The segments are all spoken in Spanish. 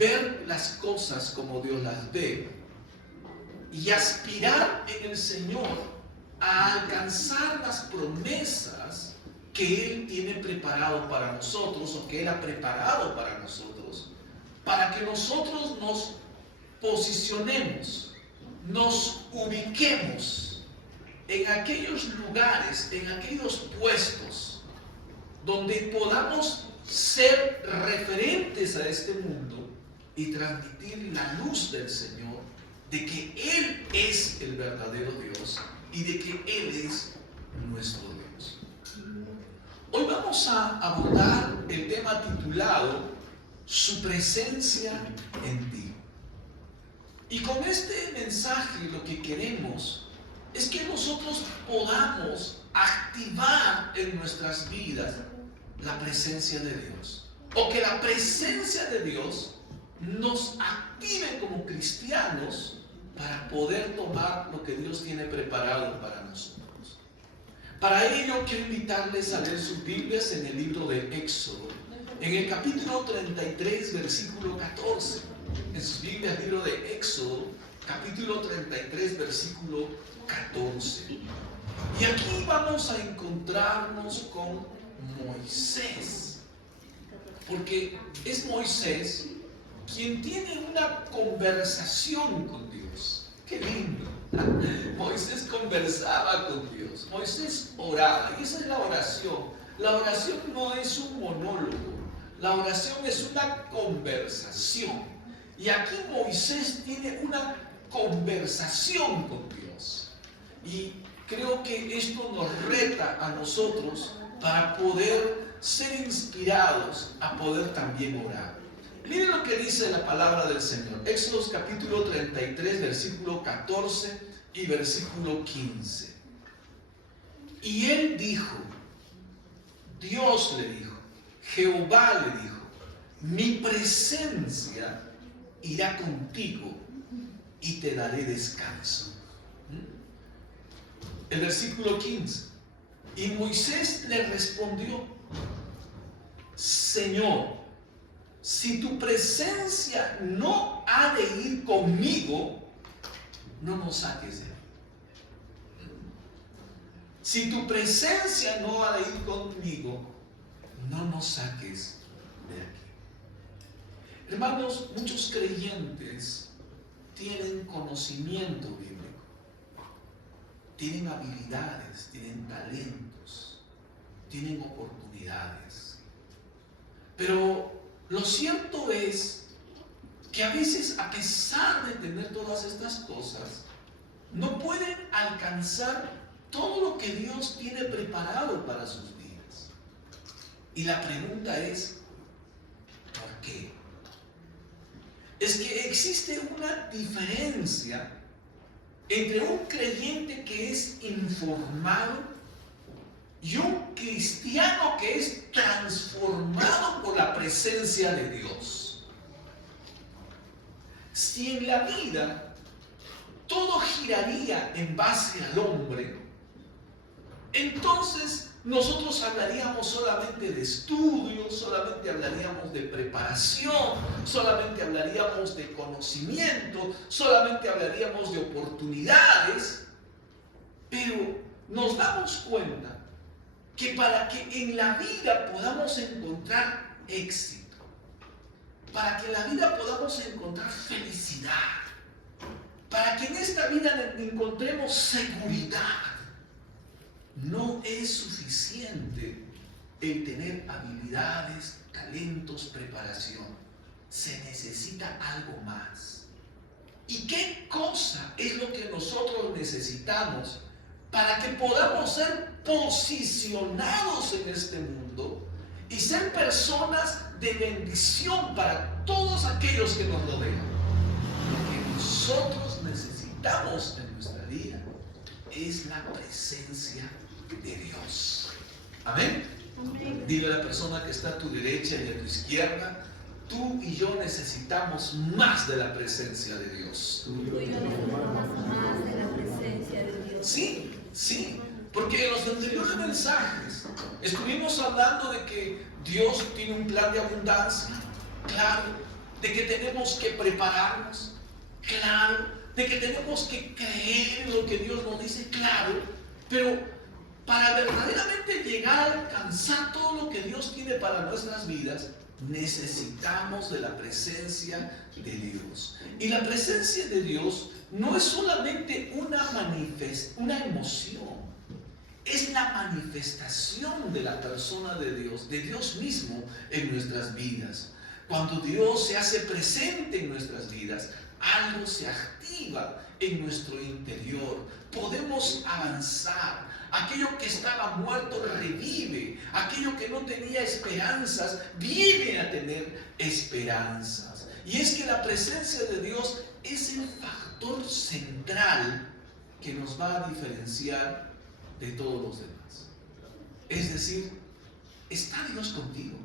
ver las cosas como Dios las ve y aspirar en el Señor a alcanzar las promesas que Él tiene preparado para nosotros, o que Él ha preparado para nosotros, para que nosotros nos posicionemos, nos ubiquemos en aquellos lugares, en aquellos puestos donde podamos ser referentes a este mundo y transmitir la luz del Señor, de que Él es el verdadero Dios y de que Él es nuestro Dios. Hoy vamos a abordar el tema titulado Su presencia en ti. Y con este mensaje lo que queremos es que nosotros podamos activar en nuestras vidas la presencia de Dios, o que la presencia de Dios nos active como cristianos para poder tomar lo que Dios tiene preparado para nosotros. Para ello quiero invitarles a leer sus Biblias en el libro de Éxodo, en el capítulo 33, versículo 14. En sus Biblias, libro de Éxodo, capítulo 33, versículo 14. Y aquí vamos a encontrarnos con Moisés, porque es Moisés quien tiene una conversación con Dios. ¡Qué lindo! Moisés conversaba con Dios, Moisés oraba, y esa es la oración. La oración no es un monólogo, la oración es una conversación. Y aquí Moisés tiene una conversación con Dios. Y creo que esto nos reta a nosotros para poder ser inspirados a poder también orar. Miren lo que dice la palabra del Señor. Éxodo capítulo 33, versículo 14 y versículo 15. Y él dijo, Dios le dijo, Jehová le dijo, mi presencia irá contigo y te daré descanso. El versículo 15. Y Moisés le respondió, Señor, si tu presencia no ha de ir conmigo, no nos saques de aquí. Si tu presencia no ha de ir conmigo, no nos saques de aquí. Hermanos, muchos creyentes tienen conocimiento bíblico, tienen habilidades, tienen talentos, tienen oportunidades. Pero lo cierto es que a veces, a pesar de tener todas estas cosas, no pueden alcanzar todo lo que Dios tiene preparado para sus vidas. Y la pregunta es, ¿por qué? Es que existe una diferencia entre un creyente que es informado y un cristiano que es transformado por la presencia de Dios. Si en la vida todo giraría en base al hombre, entonces nosotros hablaríamos solamente de estudios, solamente hablaríamos de preparación, solamente hablaríamos de conocimiento, solamente hablaríamos de oportunidades. Pero nos damos cuenta que para que en la vida podamos encontrar éxito, para que en la vida podamos encontrar felicidad, para que en esta vida encontremos seguridad, no es suficiente el tener habilidades, talentos, preparación. Se necesita algo más. ¿Y qué cosa es lo que nosotros necesitamos para que podamos ser posicionados en este mundo y ser personas de bendición para todos aquellos que nos rodean? Lo que nosotros necesitamos en nuestra vida es la presencia de Dios. Amén. Amén. Dile a la persona que está a tu derecha y a tu izquierda, tú y yo necesitamos más de la presencia de Dios. Tú y yo necesitamos más de la presencia de Dios. Sí, sí, porque en los anteriores mensajes estuvimos hablando de que Dios tiene un plan de abundancia. Claro, de que tenemos que prepararnos, claro, de que tenemos que creer en lo que Dios nos dice, claro, pero para verdaderamente llegar a alcanzar todo lo que Dios tiene para nuestras vidas, necesitamos de la presencia de Dios. Y la presencia de Dios no es solamente una emoción, es la manifestación de la persona de Dios mismo en nuestras vidas. Cuando Dios se hace presente en nuestras vidas, algo se activa en nuestro interior. Podemos avanzar. Aquello que estaba muerto revive. Aquello que no tenía esperanzas viene a tener esperanzas. Y es que la presencia de Dios es el factor central que nos va a diferenciar de todos los demás. Es decir, ¿está Dios contigo?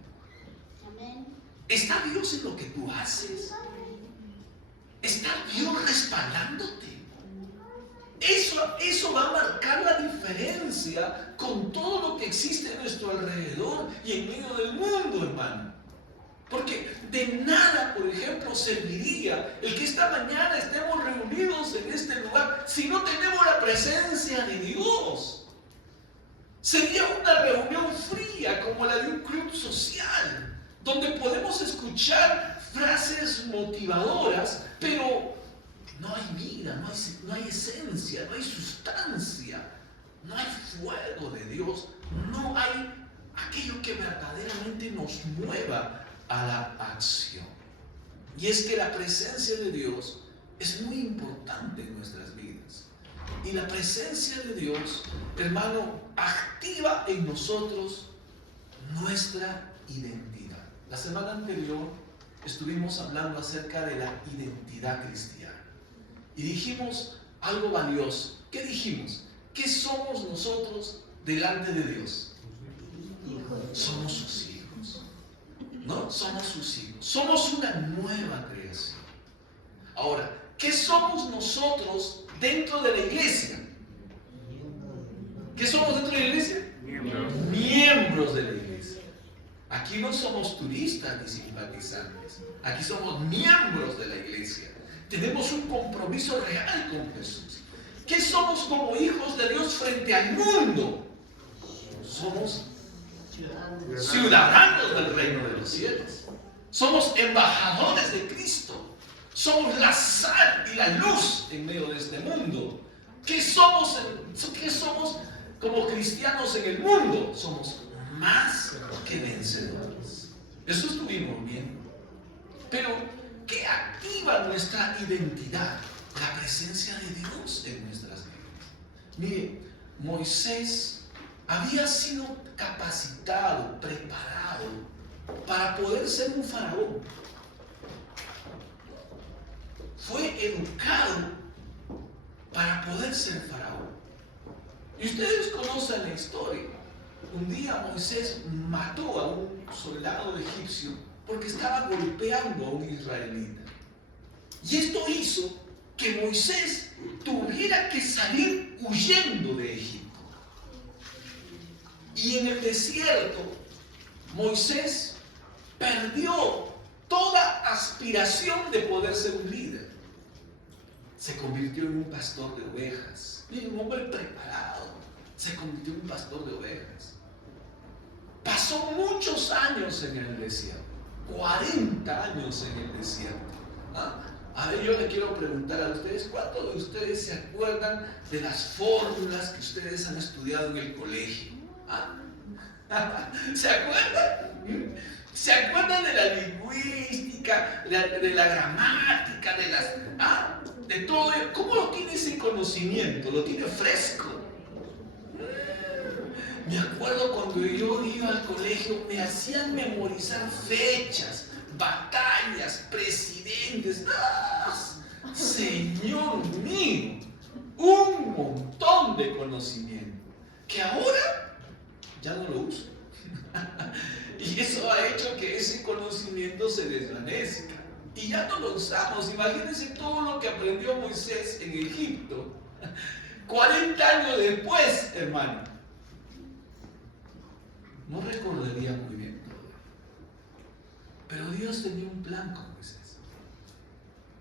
¿Está Dios en lo que tú haces? ¿Está Dios respaldándote? Eso va a marcar la diferencia con todo lo que existe a nuestro alrededor y en medio del mundo, hermano. Porque de nada, por ejemplo, serviría el que esta mañana estemos reunidos en este lugar si no tenemos la presencia de Dios. Sería una reunión fría como la de un club social, donde podemos escuchar frases motivadoras, pero no hay vida, no hay esencia, no hay sustancia, no hay fuego de Dios, no hay aquello que verdaderamente nos mueva a la acción. Y es que la presencia de Dios es muy importante en nuestras vidas. Y la presencia de Dios, hermano, activa en nosotros nuestra identidad. La semana anterior estuvimos hablando acerca de la identidad cristiana. Y dijimos algo valioso. ¿Qué dijimos? ¿Qué somos nosotros delante de Dios? Somos sus hijos. ¿No? Somos sus hijos. Somos una nueva creación. Ahora, ¿qué somos nosotros dentro de la iglesia? ¿Qué somos dentro de la iglesia? Miembros de la iglesia. Aquí no somos turistas ni simpatizantes. Aquí somos miembros de la iglesia. Tenemos un compromiso real con Jesús. ¿Qué somos como hijos de Dios frente al mundo? Somos ciudadanos del reino de los cielos. Somos embajadores de Cristo. Somos la sal y la luz en medio de este mundo. ¿Qué somos como cristianos en el mundo? Somos más que vencedores. Eso estuvimos viendo. Pero, ¿qué activa nuestra identidad? La presencia de Dios en nuestras vidas. Mire, Moisés había sido capacitado, preparado para poder ser un faraón. Fue educado para poder ser faraón. Y ustedes conocen la historia. Un día Moisés mató a un soldado egipcio porque estaba golpeando a un israelita. Y esto hizo que Moisés tuviera que salir huyendo de Egipto. Y en el desierto, Moisés perdió toda aspiración de poder ser un líder. Se convirtió en un pastor de ovejas. Mira, un hombre preparado. Se convirtió en un pastor de ovejas. Pasó muchos años en el desierto. 40 años en el desierto. ¿Ah? A ver, yo le quiero preguntar a ustedes, ¿cuántos de ustedes se acuerdan de las fórmulas que ustedes han estudiado en el colegio? ¿Ah? ¿Se acuerdan? ¿Se acuerdan de la lingüística, de la gramática, de todo? ¿Cómo lo tiene ese conocimiento? ¿Lo tiene fresco? Me acuerdo cuando yo iba al colegio, me hacían memorizar fechas, batallas, presidentes. ¡Ah! Señor mío, un montón de conocimiento que ahora ya no lo uso. Y eso ha hecho que ese conocimiento se desvanezca. Y ya no lo usamos. Imagínense todo lo que aprendió Moisés en Egipto. 40 años después, hermano. No recordaría muy bien todo. Pero Dios tenía un plan con Moisés.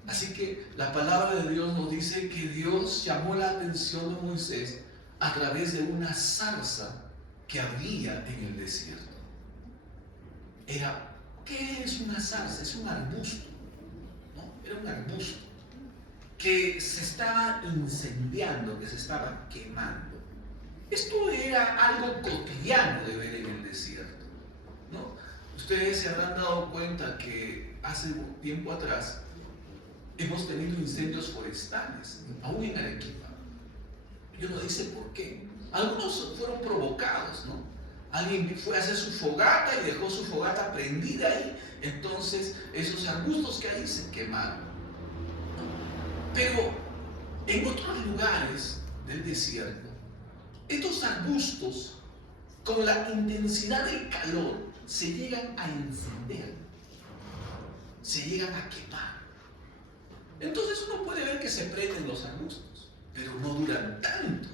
Así que la palabra de Dios nos dice que Dios llamó la atención de Moisés a través de una zarza que había en el desierto. ¿Qué es una zarza? Es un arbusto, ¿no? Era un arbusto que se estaba incendiando, que se estaba quemando. Esto era algo cotidiano de ver en el desierto, ¿no? Ustedes se habrán dado cuenta que hace tiempo atrás hemos tenido incendios forestales, aún en Arequipa. Y uno dice ¿por qué? Algunos fueron provocados, ¿no? Alguien fue a hacer su fogata y dejó su fogata prendida ahí, entonces esos arbustos que hay se quemaron. Pero en otros lugares del desierto, estos arbustos, con la intensidad del calor, se llegan a encender, se llegan a quemar. Entonces uno puede ver que se prenden los arbustos, pero no duran tanto.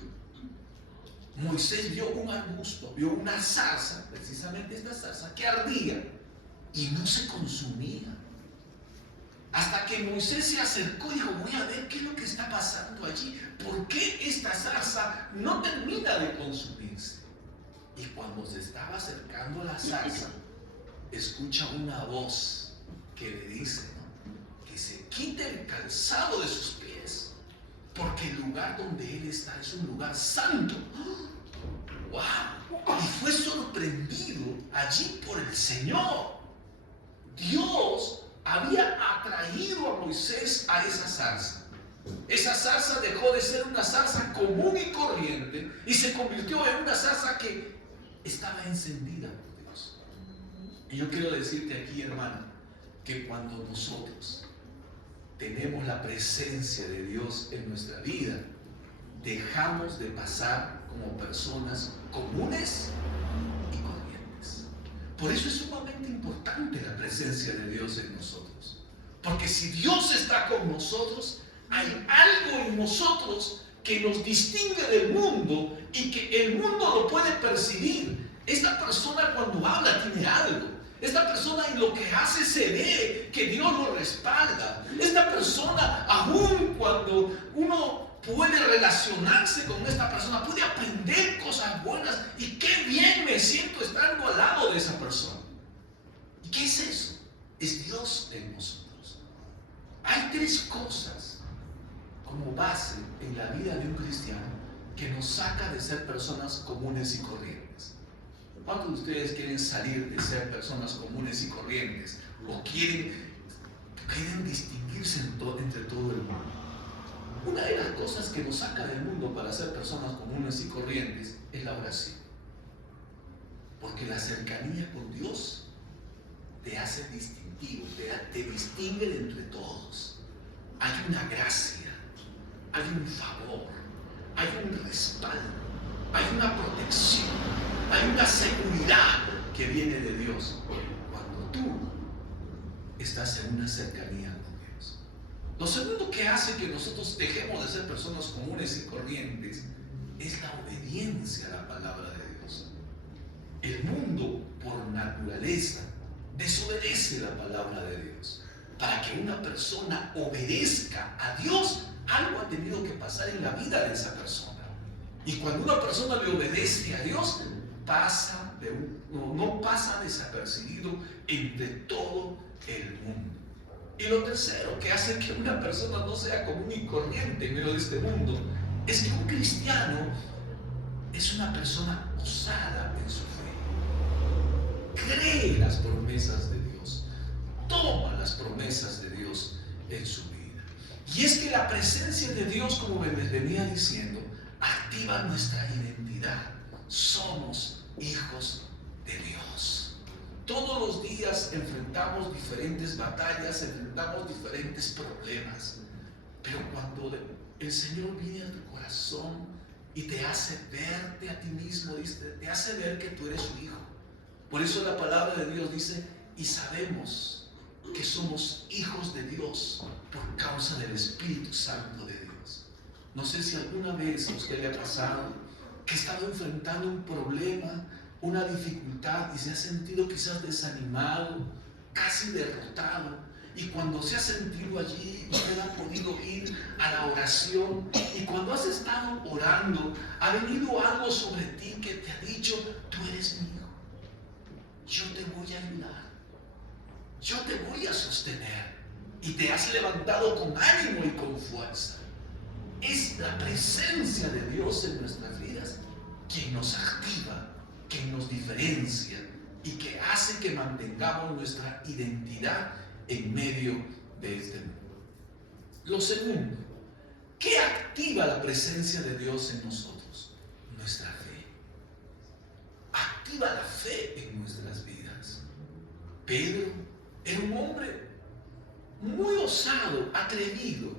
Moisés vio un arbusto, vio una zarza, precisamente esta zarza, que ardía y no se consumía. Hasta que Moisés se acercó y dijo, voy a ver qué es lo que está pasando allí. ¿Por qué esta zarza no termina de consumirse? Y cuando se estaba acercando a la zarza, escucha una voz que le dice, ¿no?, que se quite el calzado de sus pies, porque el lugar donde él está es un lugar santo. ¡Wow! Y fue sorprendido allí por el Señor. Dios había atraído a Moisés a esa zarza. Esa zarza dejó de ser una zarza común y corriente y se convirtió en una zarza que estaba encendida por Dios. Y yo quiero decirte aquí, hermano, que cuando nosotros tenemos la presencia de Dios en nuestra vida, dejamos de pasar como personas comunes y corrientes. Por eso es sumamente importante la presencia de Dios en nosotros. Porque si Dios está con nosotros, hay algo en nosotros que nos distingue del mundo y que el mundo lo puede percibir. Esta persona cuando habla tiene algo. Esta persona en lo que hace se ve que Dios lo respalda. Esta persona, aun cuando uno puede relacionarse con esta persona, puede aprender cosas buenas, y qué bien me siento estando al lado de esa persona. ¿Y qué es eso? Es Dios en nosotros. Hay tres cosas como base en la vida de un cristiano que nos saca de ser personas comunes y corrientes. ¿Cuántos de ustedes quieren salir de ser personas comunes y corrientes o quieren distinguirse entre todo el mundo? Una de las cosas que nos saca del mundo para ser personas comunes y corrientes es la oración. Porque la cercanía con Dios te hace distintivo, te distingue de entre todos. Hay una gracia, hay un favor, hay un respaldo, hay una protección, hay una seguridad que viene de Dios cuando tú estás en una cercanía con Dios. Lo segundo que hace que nosotros dejemos de ser personas comunes y corrientes es la obediencia a la palabra de Dios. El mundo, por naturaleza, desobedece la palabra de Dios. Para que una persona obedezca a Dios, algo ha tenido que pasar en la vida de esa persona. Y cuando una persona le obedece a Dios, no pasa desapercibido entre todo el mundo. Y lo tercero que hace que una persona no sea común y corriente en medio de este mundo es que un cristiano es una persona osada en su fe. Cree las promesas de Dios, toma las promesas de Dios en su vida. Y es que la presencia de Dios, como les venía diciendo, activa nuestra identidad. Somos hijos de Dios. Todos los días enfrentamos diferentes batallas, enfrentamos diferentes problemas. Pero cuando el Señor viene a tu corazón y te hace verte a ti mismo, te hace ver que tú eres su hijo. Por eso la palabra de Dios dice, y sabemos que somos hijos de Dios por causa del Espíritu Santo de Dios. No sé si alguna vez a usted le ha pasado que ha estado enfrentando un problema, una dificultad, y se ha sentido quizás desanimado, casi derrotado, y cuando se ha sentido allí, usted ha podido ir a la oración, y cuando has estado orando, ha venido algo sobre ti que te ha dicho, tú eres mi hijo, yo te voy a ayudar, yo te voy a sostener, y te has levantado con ánimo y con fuerza. Es la presencia de Dios en nuestras vidas quien nos activa, quien nos diferencia y que hace que mantengamos nuestra identidad en medio de este mundo. Lo segundo, ¿qué activa la presencia de Dios en nosotros? Nuestra fe. Activa la fe en nuestras vidas. Pedro era un hombre muy osado, atrevido,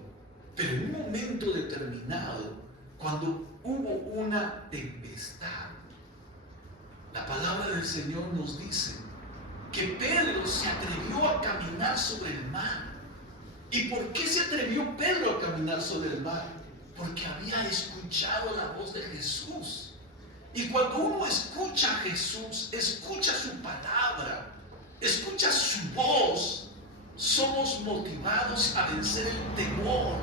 pero en un momento determinado, cuando hubo una tempestad, la palabra del Señor nos dice que Pedro se atrevió a caminar sobre el mar. ¿Y por qué se atrevió Pedro a caminar sobre el mar? Porque había escuchado la voz de Jesús. Y cuando uno escucha a Jesús, escucha su palabra, escucha su voz, somos motivados a vencer el temor,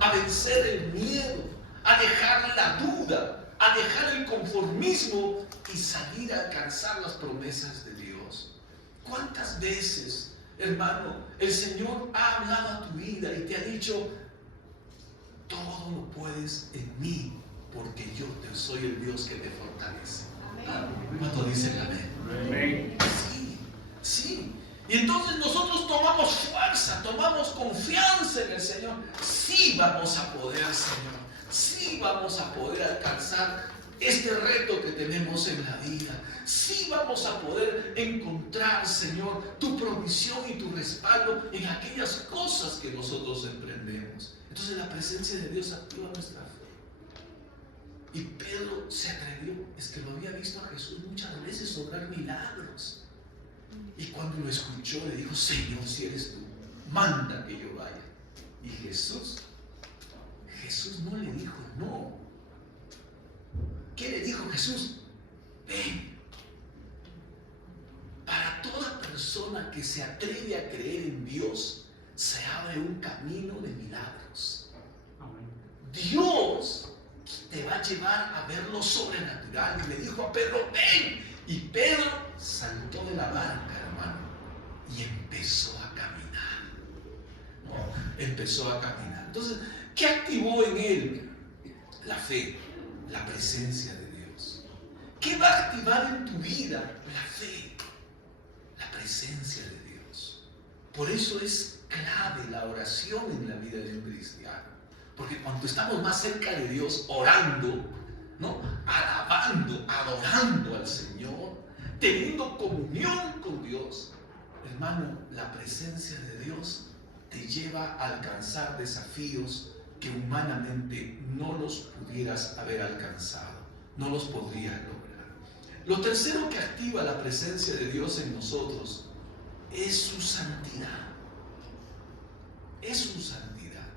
a vencer el miedo, a dejar la duda, a dejar el conformismo y salir a alcanzar las promesas de Dios. ¿Cuántas veces, hermano, el Señor ha hablado a tu vida y te ha dicho, todo lo puedes en mí, porque yo soy el Dios que te fortalece? ¿Cuánto dicen amén? Amén. Sí, sí. Y entonces nosotros tomamos fuerza, tomamos confianza en el Señor. Sí vamos a poder, Señor. Sí vamos a poder alcanzar este reto que tenemos en la vida. Sí vamos a poder encontrar, Señor, tu provisión y tu respaldo en aquellas cosas que nosotros emprendemos. Entonces la presencia de Dios activa nuestra fe. Y Pedro se atrevió, es que lo había visto a Jesús muchas veces obrar milagros. Y cuando lo escuchó le dijo, Señor, si eres tú, manda que yo vaya. Y Jesús no le dijo no. ¿Qué le dijo Jesús? Ven. Para toda persona que se atreve a creer en Dios, se abre un camino de milagros. Dios te va a llevar a ver lo sobrenatural. Y le dijo a Pedro, ven. Y Pedro saltó de la barca, hermano, y empezó a caminar. Empezó a caminar. Entonces, ¿qué activó en él? La fe, la presencia de Dios. ¿Qué va a activar en tu vida? La fe, la presencia de Dios. Por eso es clave la oración en la vida de un cristiano. Porque cuando estamos más cerca de Dios, orando, ¿no? Alabando, adorando al Señor, teniendo comunión con Dios, hermano, la presencia de Dios te lleva a alcanzar desafíos que humanamente no los pudieras haber alcanzado, no los podrías lograr. Lo tercero que activa la presencia de Dios en nosotros es su santidad. Es su santidad.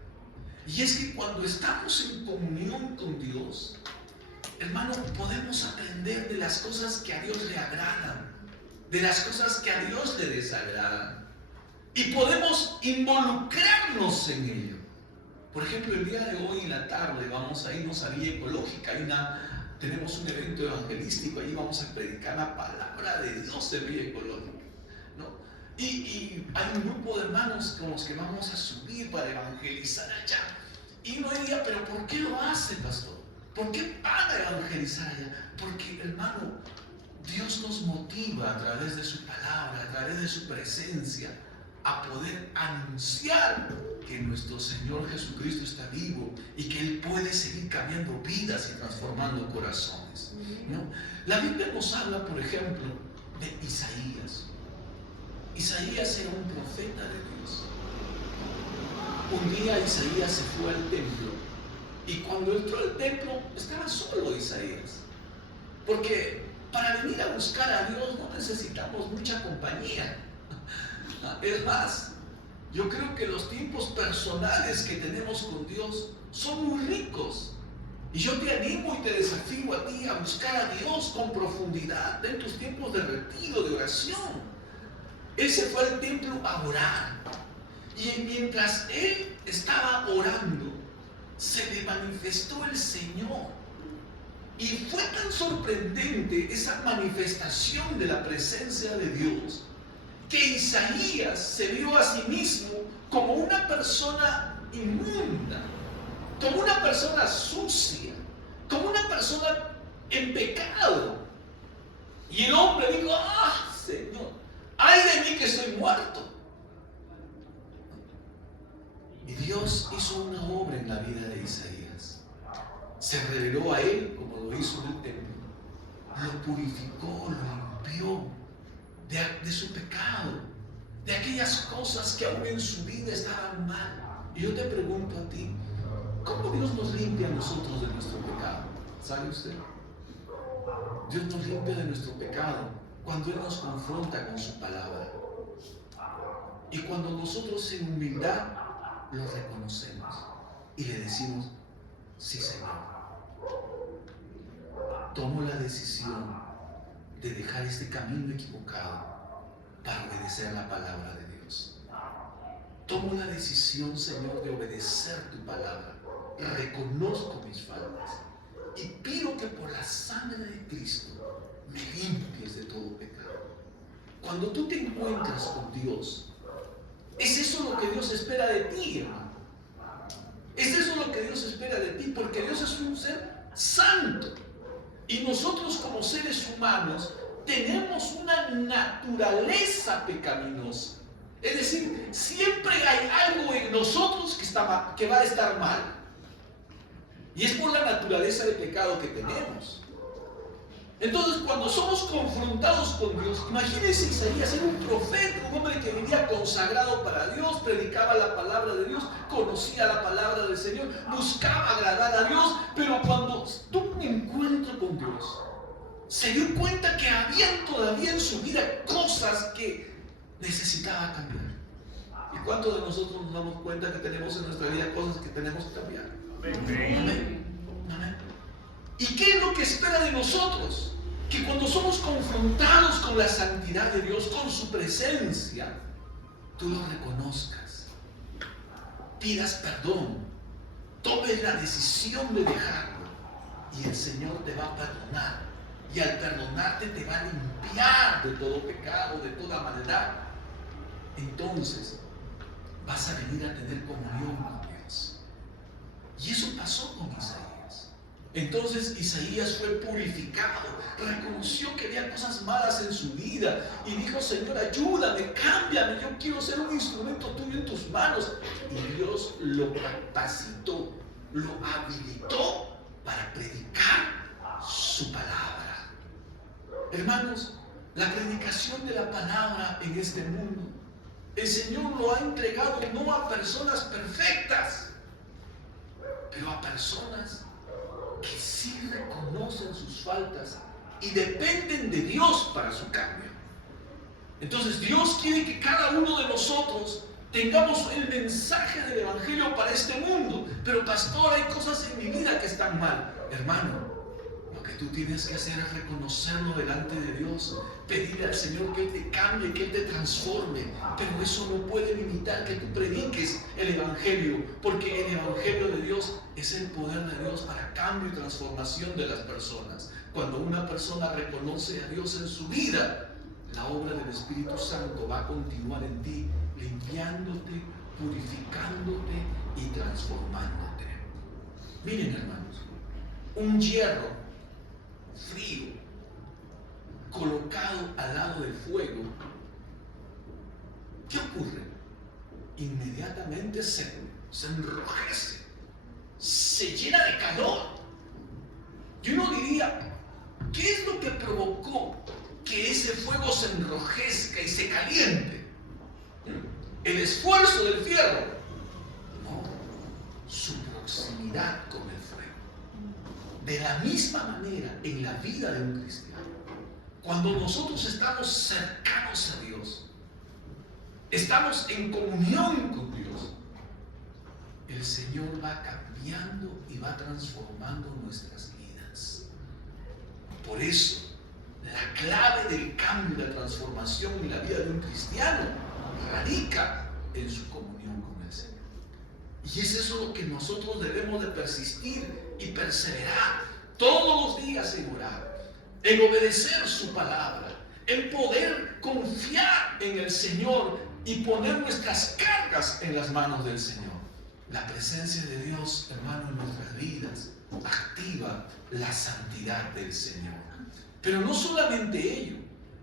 Y es que cuando estamos en comunión con Dios, hermano, podemos aprender de las cosas que a Dios le agradan, de las cosas que a Dios le desagradan, y podemos involucrarnos en ello. Por ejemplo, el día de hoy en la tarde vamos a irnos a Villa Ecológica. Tenemos un evento evangelístico, ahí vamos a predicar la palabra de Dios en Villa Ecológica, ¿no? Y hay un grupo de hermanos con los que vamos a subir para evangelizar allá. Y uno diría, ¿pero por qué lo hace, pastor? ¿Por qué van a evangelizar allá? Porque, hermano, Dios nos motiva a través de su palabra, a través de su presencia, a poder anunciar que nuestro Señor Jesucristo está vivo y que Él puede seguir cambiando vidas y transformando corazones, ¿no? La Biblia nos habla, por ejemplo, de Isaías. Isaías era un profeta de Dios. Un día Isaías se fue al templo y cuando entró al templo estaba solo Isaías. Porque para venir a buscar a Dios no necesitamos mucha compañía. Es más, yo creo que los tiempos personales que tenemos con Dios son muy ricos. Y yo te animo y te desafío a ti a buscar a Dios con profundidad en tus tiempos de retiro, de oración. Él se fue al templo a orar. mientras él estaba orando, se le manifestó el Señor. Y fue tan sorprendente esa manifestación de la presencia de Dios, que Isaías se vio a sí mismo como una persona inmunda, como una persona sucia, como una persona en pecado. Y el hombre dijo: ¡ah, Señor! ¡Ay de mí que estoy muerto! Y Dios hizo una obra en la vida de Isaías. Se reveló a él como lo hizo en el templo. Lo purificó, lo limpió de su pecado, de aquellas cosas que aún en su vida estaban mal. Y yo te pregunto a ti, ¿cómo Dios nos limpia a nosotros de nuestro pecado? ¿Sabe usted? Dios nos limpia de nuestro pecado cuando Él nos confronta con su palabra. Y cuando nosotros en humildad lo reconocemos y le decimos: sí, Señor, tomo la decisión de dejar este camino equivocado para obedecer la palabra de Dios. Tomo la decisión, Señor, de obedecer tu palabra. Reconozco mis faltas y pido que por la sangre de Cristo me limpies de todo pecado. Cuando tú te encuentras con Dios, ¿es eso lo que Dios espera de ti, hermano? ¿Es eso lo que Dios espera de ti? Porque Dios es un ser santo. Y nosotros como seres humanos tenemos una naturaleza pecaminosa. Es decir, siempre hay algo en nosotros que va a estar mal. Y es por la naturaleza de pecado que tenemos. Entonces, cuando somos confrontados con Dios, imagínense Isaías, era un profeta, un hombre que vivía consagrado para Dios, predicaba la palabra de Dios, conocía la palabra del Señor, buscaba agradar a Dios, pero cuando tuvo un encuentro con Dios, se dio cuenta que había todavía en su vida cosas que necesitaba cambiar. ¿Y cuántos de nosotros nos damos cuenta que tenemos en nuestra vida cosas que tenemos que cambiar? Amén. Amén. ¿Y qué es lo que espera de nosotros? Que cuando somos confrontados con la santidad de Dios, con su presencia, tú lo reconozcas, pidas perdón, tomes la decisión de dejarlo, y el Señor te va a perdonar. Y al perdonarte te va a limpiar de todo pecado, de toda maldad. Entonces vas a venir a tener comunión con Dios. Y eso pasó con Isaías. Entonces Isaías fue purificado, reconoció que había cosas malas en su vida y dijo: Señor, ayúdame, cámbiame, yo quiero ser un instrumento tuyo en tus manos. Y Dios lo capacitó, lo habilitó para predicar su palabra. Hermanos, la predicación de la palabra en este mundo, el Señor lo ha entregado no a personas perfectas, pero a personas que sí reconocen sus faltas y dependen de Dios para su cambio. Entonces Dios quiere que cada uno de nosotros tengamos el mensaje del Evangelio para este mundo. Pero pastor, hay cosas en mi vida que están mal. Hermano, lo que tú tienes que hacer es reconocerlo delante de Dios, pedirle al Señor que Él te cambie, que Él te transforme. Pero eso no puede limitar que tú prediques el Evangelio, porque el Evangelio de Dios es el poder de Dios para cambio y transformación de las personas. Cuando una persona reconoce a Dios en su vida, la obra del Espíritu Santo va a continuar en ti, limpiándote, purificándote y transformándote. Miren, hermanos, un hierro frío colocado al lado del fuego, ¿qué ocurre? Inmediatamente se enrojece, se llena de calor. Y uno diría: ¿qué es lo que provocó que ese fuego se enrojezca y se caliente? ¿El esfuerzo del fierro? No, su proximidad con el fuego. De la misma manera, en la vida de un cristiano, cuando nosotros estamos cercanos a Dios, estamos en comunión con Dios, el Señor va cambiando y va transformando nuestras vidas. Por eso, la clave del cambio y la transformación en la vida de un cristiano radica en su comunión con el Señor. Y es eso lo que nosotros debemos de persistir y perseverar todos los días en orar, en obedecer su palabra, en poder confiar en el Señor y poner nuestras cargas en las manos del Señor. La presencia de Dios, hermano, en nuestras vidas activa la santidad del Señor. Pero no solamente ello,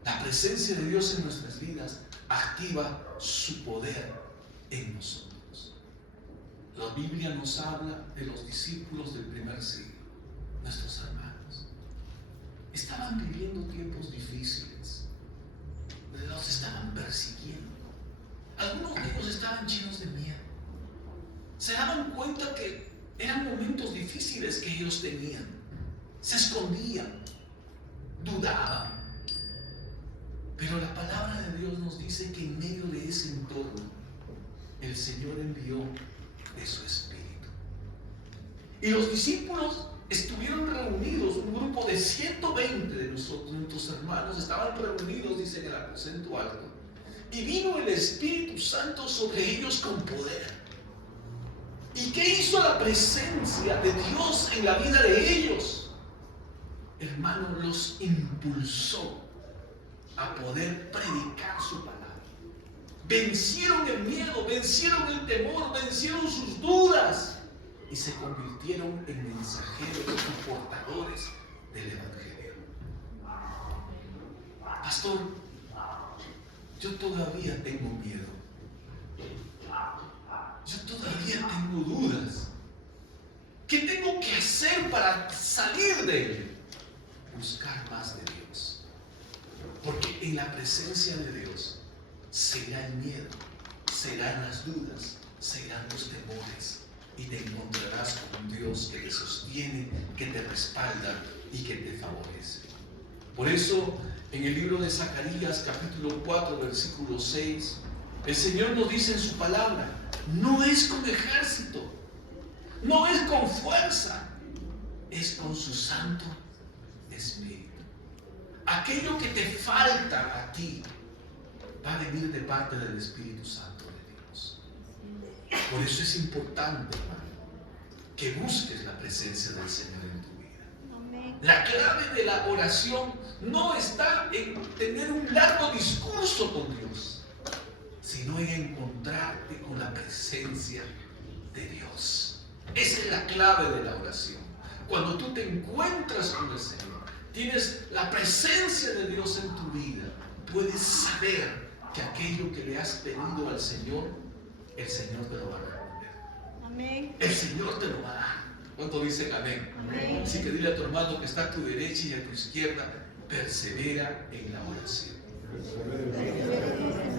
la presencia de Dios en nuestras vidas activa su poder en nosotros. La Biblia nos habla de los discípulos del primer siglo, nuestros hermanos. Estaban viviendo tiempos difíciles, los estaban persiguiendo. Algunos de ellos estaban llenos de miedo. Se daban cuenta que eran momentos difíciles que ellos tenían. Se escondían, dudaban. Pero la palabra de Dios nos dice que en medio de ese entorno, el Señor envió de su Espíritu. Y los discípulos estuvieron reunidos, un grupo de 120 de nuestros hermanos estaban reunidos, dice, en el aposento alto. Y vino el Espíritu Santo sobre ellos con poder. ¿Y qué hizo la presencia de Dios en la vida de ellos? Hermano, los impulsó a poder predicar su palabra. Vencieron el miedo, vencieron el temor, vencieron sus dudas y se convirtieron en mensajeros y portadores del Evangelio. Pastor, yo todavía tengo miedo. Yo todavía tengo dudas. ¿Qué tengo que hacer para salir de él? Buscar más de Dios. Porque en la presencia de Dios se irá el miedo, se irán las dudas, se irán los temores. Y te encontrarás con un Dios que te sostiene, que te respalda y que te favorece. Por eso, en el libro de Zacarías, capítulo 4, versículo 6, el Señor nos dice en su palabra: no es con ejército, no es con fuerza, es con su Santo Espíritu. Aquello que te falta a ti va a venir de parte del Espíritu Santo de Dios. Por eso es importante, hermano, que busques la presencia del Señor en tu vida. La clave de la oración no está en tener un largo discurso con Dios, sino en encontrarte con la presencia de Dios. Esa es la clave de la oración. Cuando tú te encuentras con el Señor, tienes la presencia de Dios en tu vida, puedes saber que aquello que le has pedido al Señor, el Señor te lo va a responder. Amén. El Señor te lo va a dar. ¿Cuánto dicen amén? Amén. Así que dile a tu hermano que está a tu derecha y a tu izquierda: persevera en la oración.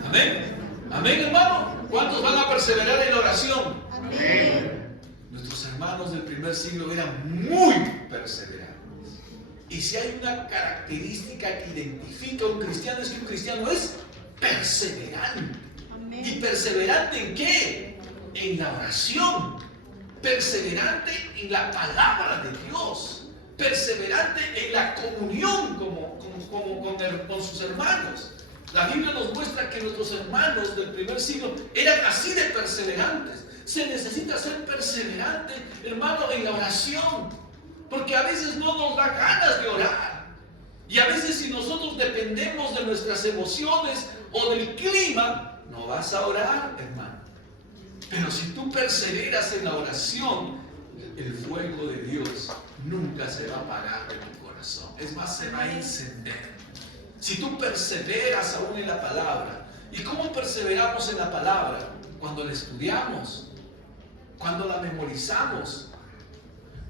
Amén. Amén, hermano. ¿Cuántos van a perseverar en la oración? Amén. Nuestros hermanos del primer siglo eran muy perseverantes. Y si hay una característica que identifica a un cristiano, es que un cristiano es perseverante. Amén. ¿Y perseverante en qué? En la oración. Perseverante en la palabra de Dios. Perseverante en la comunión con sus hermanos. La Biblia nos muestra que nuestros hermanos del primer siglo eran así de perseverantes. Se necesita ser perseverante, hermano, en la oración, porque a veces no nos da ganas de orar. Y a veces, si nosotros dependemos de nuestras emociones o del clima, no vas a orar, hermano. Pero si tú perseveras en la oración, el fuego de Dios nunca se va a apagar de tu corazón. Es más, se va a encender. Si tú perseveras aún en la palabra. ¿Y cómo perseveramos en la palabra? Cuando la estudiamos, cuando la memorizamos,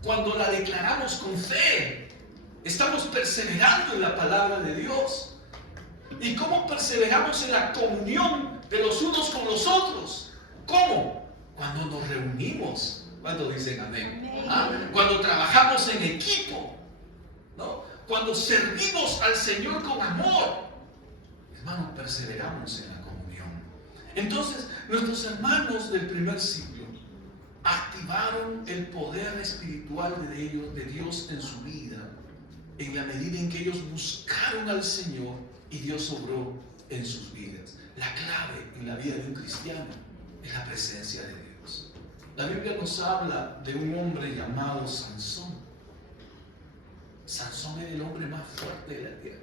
cuando la declaramos con fe. Estamos perseverando en la palabra de Dios. ¿Y cómo perseveramos en la comunión de los unos con los otros? ¿Cómo? Cuando nos reunimos. ¿Cuándo dicen amén? Amén. ¿Ah? Cuando trabajamos en equipo, ¿no? Cuando servimos al Señor con amor. Hermanos, perseveramos en la comunión. Entonces, nuestros hermanos del primer siglo activaron el poder espiritual de Dios en su vida, en la medida en que ellos buscaron al Señor y Dios obró en sus vidas. La clave en la vida de un cristiano es la presencia de Dios. La Biblia nos habla de un hombre llamado Sansón. Sansón era el hombre más fuerte de la tierra.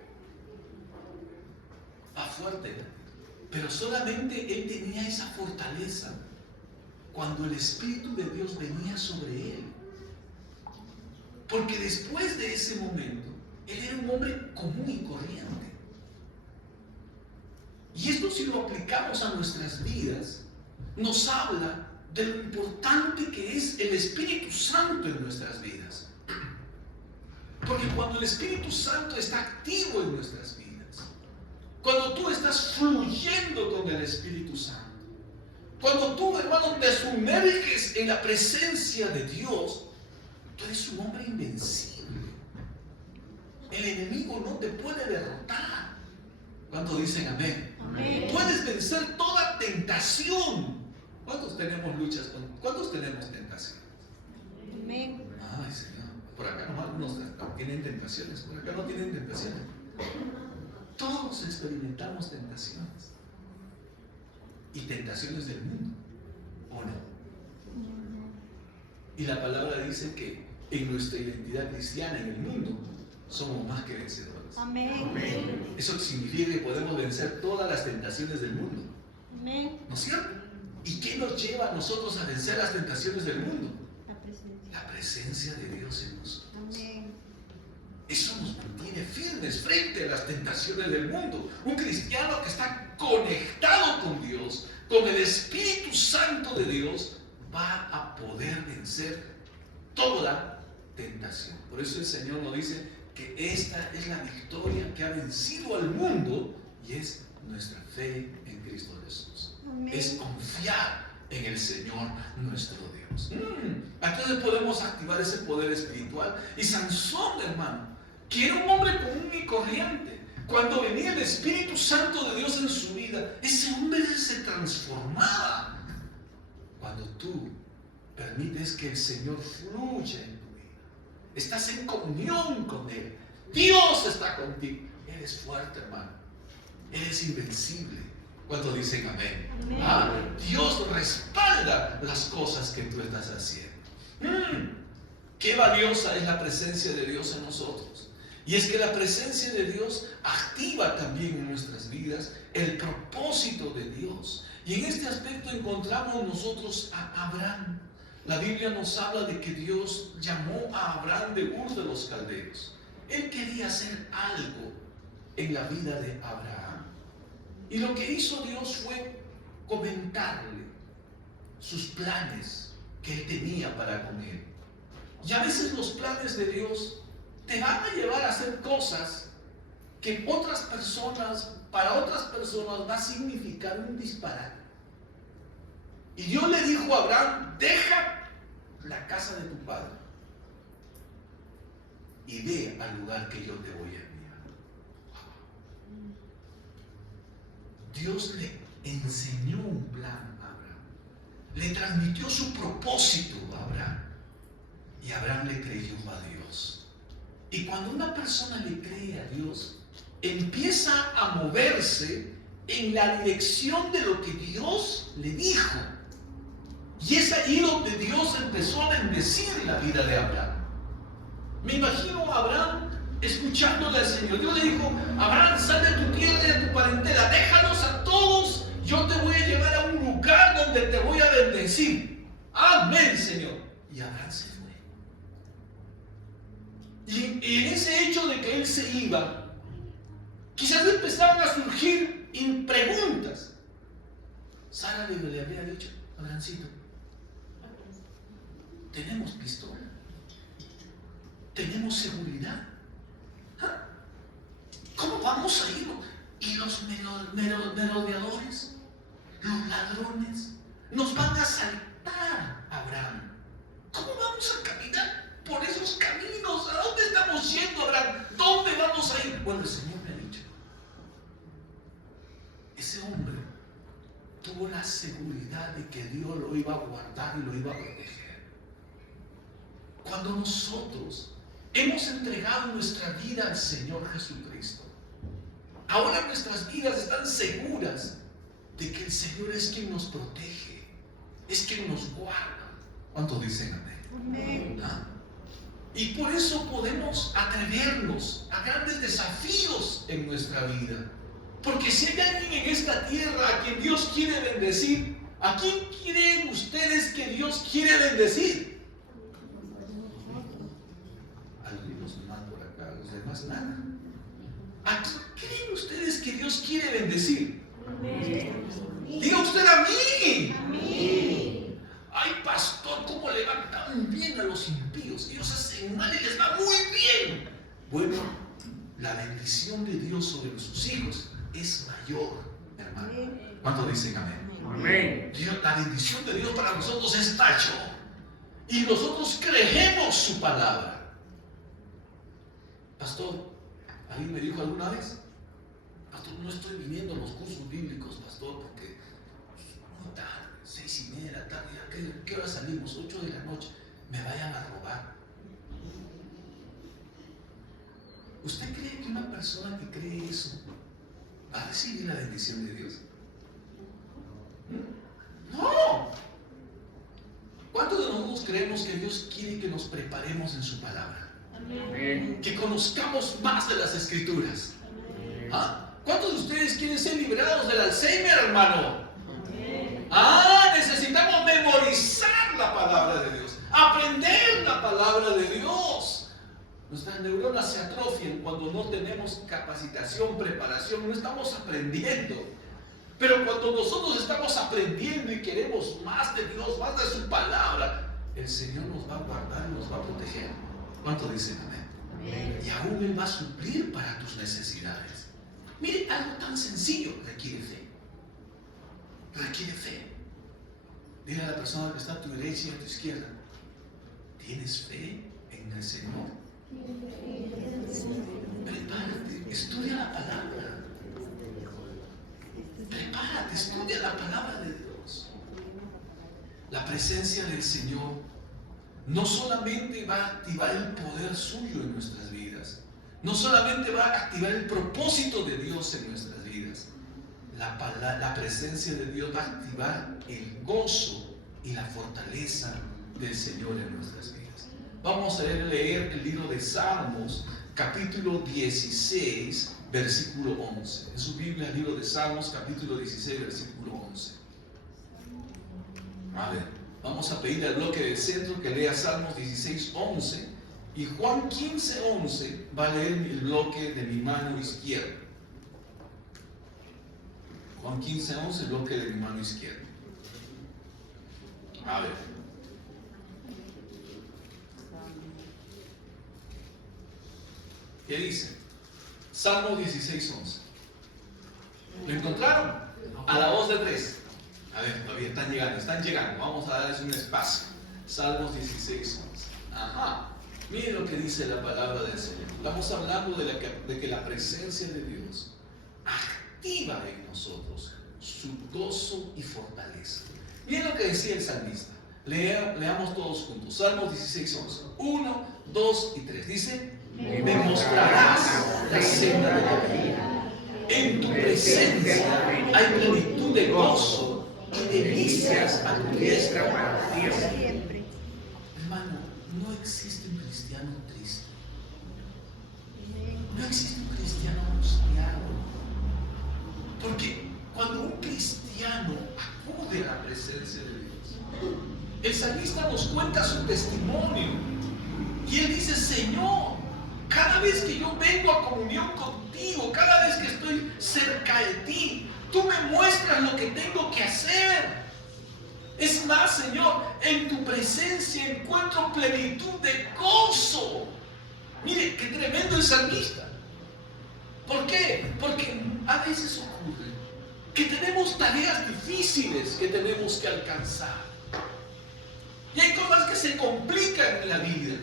Más fuerte de la tierra. Pero solamente él tenía esa fortaleza cuando el Espíritu de Dios venía sobre él. Porque después de ese momento, él era un hombre común y corriente. Y esto, si lo aplicamos a nuestras vidas, nos habla de lo importante que es el Espíritu Santo en nuestras vidas. Porque cuando el Espíritu Santo está activo en nuestras vidas, cuando tú estás fluyendo con el Espíritu Santo, cuando tú, hermano, te sumerges en la presencia de Dios, tú eres un hombre invencible. El enemigo no te puede derrotar. ¿Cuántos dicen amén? Amén. Puedes vencer toda tentación. ¿Cuántos tenemos luchas? ¿Cuántos tenemos tentaciones? Amén. Ay, Señor. Por acá nomás algunos tienen tentaciones. Por acá no tienen tentaciones. Todos experimentamos tentaciones. Y tentaciones del mundo. ¿O no? Y la palabra dice que en nuestra identidad cristiana en el mundo somos más que vencedores. Amén. Eso significa que podemos vencer todas las tentaciones del mundo. Amén. ¿No es cierto? ¿Y qué nos lleva a nosotros a vencer las tentaciones del mundo? La presencia. La presencia de Dios en nosotros. Amén. Eso nos mantiene firmes frente a las tentaciones del mundo. Un cristiano que está conectado con Dios, con el Espíritu Santo de Dios, va a poder vencer toda tentación. Por eso el Señor nos dice que esta es la victoria que ha vencido al mundo y es nuestra fe en Cristo Jesús. Amén. Es confiar en el Señor nuestro Dios. Entonces podemos activar ese poder espiritual. Y Sansón, hermano, que era un hombre común y corriente, cuando venía el Espíritu Santo de Dios en su vida, ese hombre se transformaba. Cuando tú permites que el Señor fluya en tu vida, estás en comunión con Él, Dios está contigo, eres fuerte, hermano, eres invencible. ¿Cuántos dicen amén? Amén. Dios respalda las cosas que tú estás haciendo. Qué valiosa es la presencia de Dios en nosotros. Y es que la presencia de Dios activa también en nuestras vidas el propósito de Dios. Y en este aspecto encontramos nosotros a Abraham. La Biblia nos habla de que Dios llamó a Abraham de Ur de los Caldeos. Él quería hacer algo en la vida de Abraham. Y lo que hizo Dios fue comentarle sus planes que él tenía para con él. Y a veces los planes de Dios te van a llevar a hacer cosas que para otras personas va a significar un disparate. Y Dios le dijo a Abraham: deja la casa de tu padre y ve al lugar que yo te voy a enviar. Dios le enseñó un plan a Abraham, le transmitió su propósito a Abraham, y Abraham le creyó a Dios. Y cuando una persona le cree a Dios, empieza a moverse en la dirección de lo que Dios le dijo. Y es ahí donde Dios empezó a bendecir la vida de Abraham. Me imagino a Abraham escuchándole al Señor. Dios le dijo: Abraham, sal de tu tierra y de tu parentela, déjalos a todos, yo te voy a llevar a un lugar donde te voy a bendecir. Amén, Señor. Y Abraham se fue. Y en ese hecho de que él se iba, quizás empezaron a surgir preguntas. Sara le había dicho: Abrahamcito, tenemos pistola, tenemos seguridad. ¿Cómo vamos a ir? Y los merodeadores, los ladrones, nos van a asaltar, Abraham. ¿Cómo vamos a caminar por esos caminos? ¿A dónde estamos yendo, Abraham? ¿Dónde vamos a ir? Bueno, el Señor me ha dicho. Ese hombre tuvo la seguridad de que Dios lo iba a guardar y lo iba a proteger. Cuando nosotros hemos entregado nuestra vida al Señor Jesucristo, ahora nuestras vidas están seguras de que el Señor es quien nos protege. es que nos guarda. ¿Cuántos dicen amén? Amén. ¿Ah? Y por eso podemos atrevernos a grandes desafíos en nuestra vida. Porque si hay alguien en esta tierra a quien Dios quiere bendecir, ¿a quién creen ustedes que Dios quiere bendecir? Algunos más por acá, los demás nada. ¿A quién creen ustedes que Dios quiere bendecir? Diga usted a mí. Ay, pastor, ¿cómo le va tan bien a los impíos? Ellos hacen mal y les va muy bien. Bueno, la bendición de Dios sobre sus hijos es mayor, hermano. ¿Cuántos dicen amén? Amén. La bendición de Dios para nosotros es mayor. Y nosotros creemos su palabra. Pastor, ¿alguien me dijo alguna vez? Pastor, no estoy viniendo a los cursos bíblicos, pastor, porque muy tarde, 6:30 de la tarde, ¿qué hora salimos? 8 de la noche, me vayan a robar. ¿Usted cree que una persona que cree eso va a recibir la bendición de Dios? No. ¿Cuántos de nosotros creemos que Dios quiere que nos preparemos en su palabra? Amén. Que conozcamos más de las Escrituras. ¿Ah? ¿Cuántos de ustedes quieren ser liberados del Alzheimer, hermano? Necesitamos memorizar la palabra de Dios, aprender la palabra de Dios. Nuestras neuronas se atrofian cuando no tenemos capacitación, preparación, no estamos aprendiendo. Pero cuando nosotros estamos aprendiendo y queremos más de Dios, más de su palabra, el Señor nos va a guardar y nos va a proteger. ¿Cuántos dicen amén? Y aún Él va a suplir para tus necesidades. Mire, algo tan sencillo requiere fe. Requiere fe. Dile a la persona que está a tu derecha y a tu izquierda: ¿tienes fe en el Señor? Prepárate, estudia la palabra. Prepárate, estudia la palabra de Dios. La presencia del Señor no solamente va a activar el poder suyo en nuestras vidas, no solamente va a activar el propósito de Dios en nuestras vidas. La presencia de Dios va a activar el gozo y la fortaleza del Señor en nuestras vidas. Vamos a leer el libro de Salmos, capítulo 16, versículo 11. En su Biblia, el libro de Salmos, capítulo 16, versículo 11. A ver, vamos a pedirle al bloque del centro que lea Salmos 16, 11. Y Juan 15, 11 va a leer el bloque de mi mano izquierda. Juan 15, 11, bloque de mi mano izquierda. A ver. ¿Qué dice? Salmo 16, 11. ¿Lo encontraron? A la voz de 3. A ver, todavía están llegando. Vamos a darles un espacio. Salmos 16, 11. Ajá. Miren lo que dice la palabra del Señor. Estamos hablando de que la presencia de Dios activa en nosotros su gozo y fortaleza. Miren lo que decía el salmista. Leamos todos juntos. Salmos 16, 11. 1, 2 y 3. Dice: me mostrarás la senda de la vida. En tu presencia hay plenitud de gozo y delicias a tu diestra para siempre. Hermano, no existe un cristiano triste. No existe un cristiano angustiado. Porque cuando un cristiano acude a la presencia de Dios, el salmista nos cuenta su testimonio. Y él dice: Señor, cada vez que yo vengo a comunión contigo, cada vez que estoy cerca de ti, tú me muestras lo que tengo que hacer. Es más, Señor, en tu presencia encuentro plenitud de gozo. Mire, qué tremendo el salmista. ¿Por qué? Porque a veces ocurre que tenemos tareas difíciles que tenemos que alcanzar. Y hay cosas que se complican en la vida.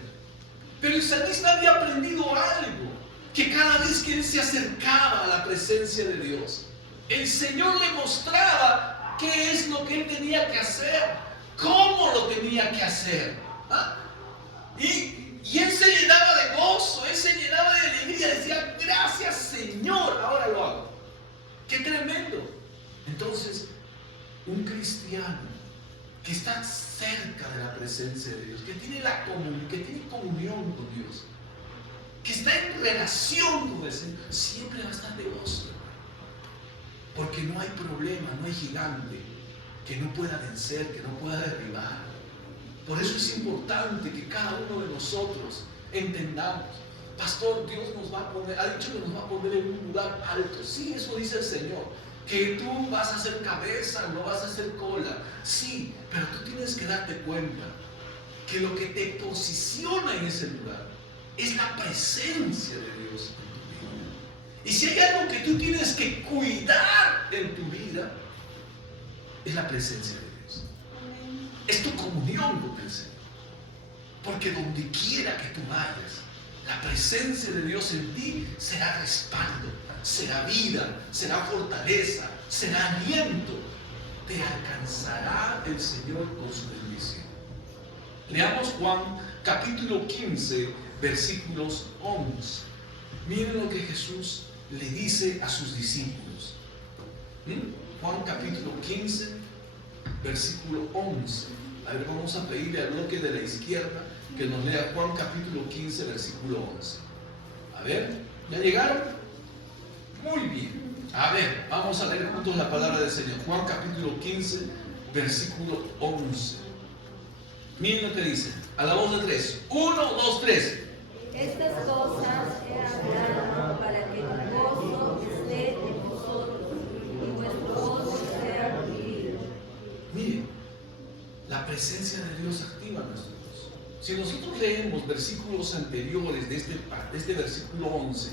Pero el salmista había aprendido algo, que cada vez que él se acercaba a la presencia de Dios, el Señor le mostraba qué es lo que él tenía que hacer, cómo lo tenía que hacer. ¿Ah? Y él se llenaba de gozo, él se llenaba de alegría, decía: gracias, Señor, ahora lo hago. ¡Qué tremendo! Entonces, un cristiano que está cerca de la presencia de Dios, que tiene comunión con Dios, que está en relación con el Señor, siempre va a estar de gozo. Porque no hay problema, no hay gigante que no pueda vencer, que no pueda derribar. Por eso es importante que cada uno de nosotros entendamos: pastor, Dios nos va a poner, ha dicho que nos va a poner en un lugar alto. Sí, eso dice el Señor, que tú vas a ser cabeza, no vas a ser cola. Sí, pero tú tienes que darte cuenta que lo que te posiciona en ese lugar es la presencia de Dios en tu vida. Y si hay algo que tú tienes que cuidar en tu vida, es la presencia de Dios. Es tu comunión con el Señor. Porque donde quiera que tú vayas, la presencia de Dios en ti será respaldo, será vida, será fortaleza, será aliento. Te alcanzará el Señor con su bendición. Leamos Juan capítulo 15, versículos 11. Miren lo que Jesús le dice a sus discípulos. Juan capítulo 15, versículo 11. A ver, vamos a pedirle al bloque de la izquierda que nos lea Juan capítulo 15, versículo 11. A ver, ¿ya llegaron? Muy bien. A ver, vamos a leer juntos la palabra del Señor. Juan capítulo 15, versículo 11. Miren lo que dice, a la voz de tres. 1, 2, 3. Estas cosas he hablado para que mi gozo esté en vosotros y vuestro gozo sea cumplido. Miren, la presencia de Dios activa nuestro gozo. Si nosotros leemos versículos anteriores de este versículo 11,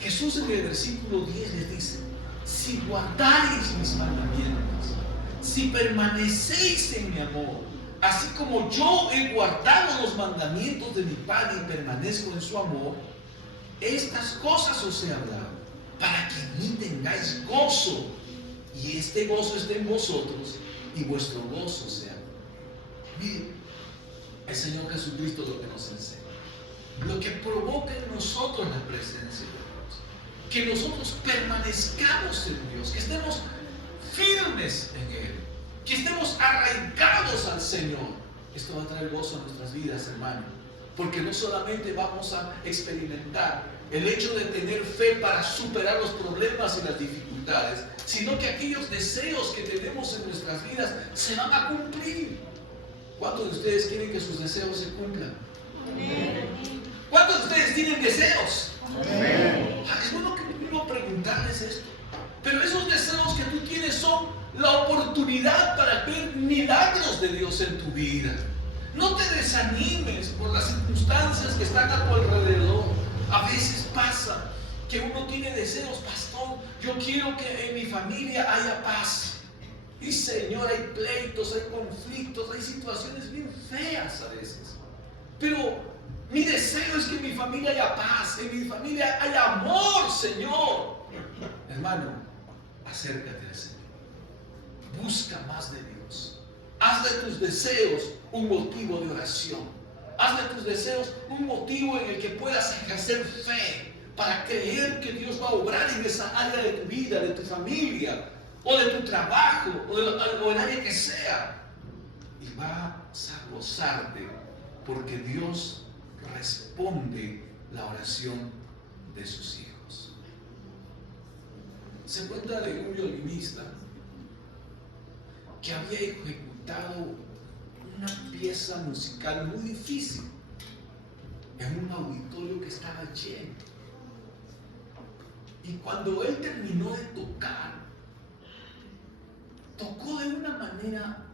Jesús en el versículo 10 les dice: si guardáis mis mandamientos, si permanecéis en mi amor, así como yo he guardado los mandamientos de mi Padre y permanezco en su amor, estas cosas os he hablado, para que en mí tengáis gozo, y este gozo esté en vosotros, y vuestro gozo sea. Miren, el Señor Jesucristo lo que nos enseña, lo que provoca en nosotros la presencia de Dios, que nosotros permanezcamos en Dios, que estemos firmes en Él, que estemos arraigados al Señor. Esto va a traer gozo a nuestras vidas, hermano, porque no solamente vamos a experimentar el hecho de tener fe para superar los problemas y las dificultades, sino que aquellos deseos que tenemos en nuestras vidas se van a cumplir. ¿Cuántos de ustedes quieren que sus deseos se cumplan? Amén. ¿Cuántos de ustedes tienen deseos? Amén. Es bueno que quiero preguntarles esto. Pero esos deseos que tú tienes son la oportunidad para ver milagros de Dios en tu vida. No te desanimes por las circunstancias que están a tu alrededor. A veces pasa que uno tiene deseos: pastor, yo quiero que en mi familia haya paz. Y Señor, hay pleitos, hay conflictos, hay situaciones bien feas a veces. Pero mi deseo es que en mi familia haya paz, en mi familia haya amor, Señor. Hermano, acércate al Señor. Busca más de Dios. Haz de tus deseos un motivo de oración. Haz de tus deseos un motivo en el que puedas ejercer fe para creer que Dios va a obrar en esa área de tu vida, de tu familia, o de tu trabajo, o el área que sea. Y vas a gozarte porque Dios responde la oración de sus hijos. Se cuenta de un violinista que había ejecutado una pieza musical muy difícil en un auditorio que estaba lleno. Y cuando él terminó de tocar, tocó de una manera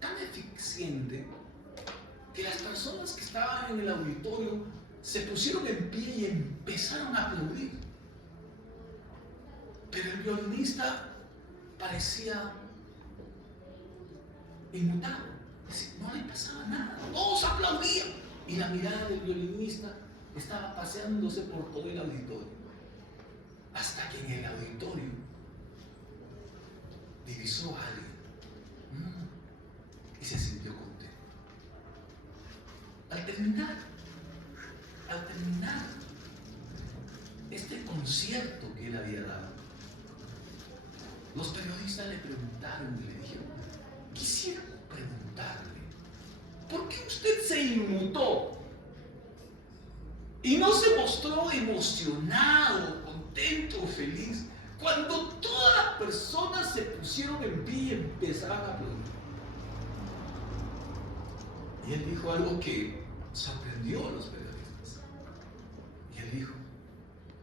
tan eficiente que las personas que estaban en el auditorio se pusieron en pie y empezaron a aplaudir. Pero el violinista parecía inmutable, no le pasaba nada, todos aplaudían, y la mirada del violinista estaba paseándose por todo el auditorio, hasta que en el auditorio divisó a alguien y se sintió contento. Al terminar este concierto que él había dado, los periodistas le preguntaron y le dijeron: ¿qué inmutó y no se mostró emocionado, contento, feliz, cuando todas las personas se pusieron en pie y empezaron a aplaudir. Y él dijo algo que sorprendió a los periodistas. Y él dijo,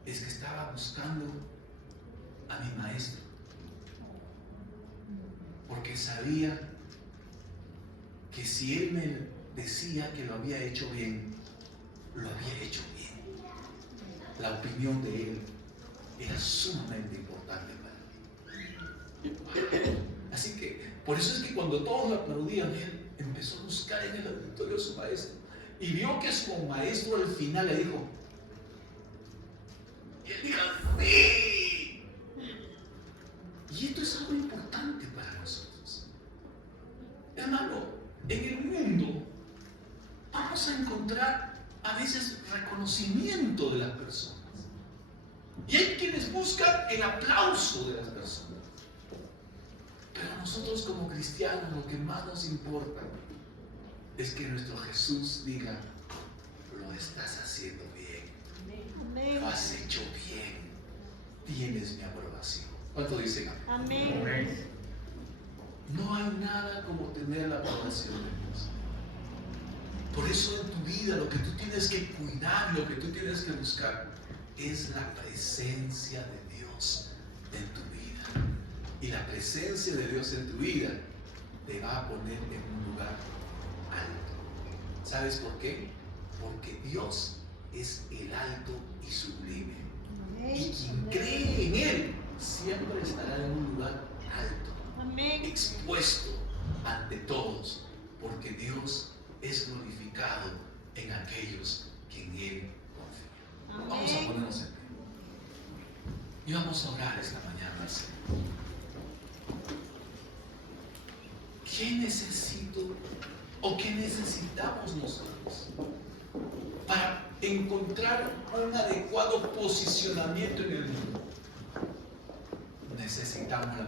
es que estaba buscando a mi maestro, porque sabía que si él me decía que lo había hecho bien, lo había hecho bien. La opinión de él era sumamente importante para mí. Así que, por eso es que cuando todos lo aplaudían, él empezó a buscar en el auditorio a su maestro y vio que su maestro al final le dijo, y él dijo, ¡sí! Y esto es algo importante para nosotros. Hermano, en el mundo vamos a encontrar a veces reconocimiento de las personas. Y hay quienes buscan el aplauso de las personas. Pero a nosotros como cristianos lo que más nos importa es que nuestro Jesús diga, lo estás haciendo bien, lo has hecho bien, tienes mi aprobación. ¿Cuánto dicen amén? Amén. No hay nada como tener la aprobación de Dios. Por eso en tu vida lo que tú tienes que cuidar, lo que tú tienes que buscar es la presencia de Dios en tu vida. Y la presencia de Dios en tu vida te va a poner en un lugar alto. ¿Sabes por qué? Porque Dios es el alto y sublime. Y quien cree en Él siempre estará en un lugar alto, expuesto ante todos, porque Dios es glorificado en aquellos que en Él confían. Vamos a ponernos en pie. Y vamos a orar esta mañana al Señor. ¿Qué necesito o qué necesitamos nosotros para encontrar un adecuado posicionamiento en el mundo? Necesitamos la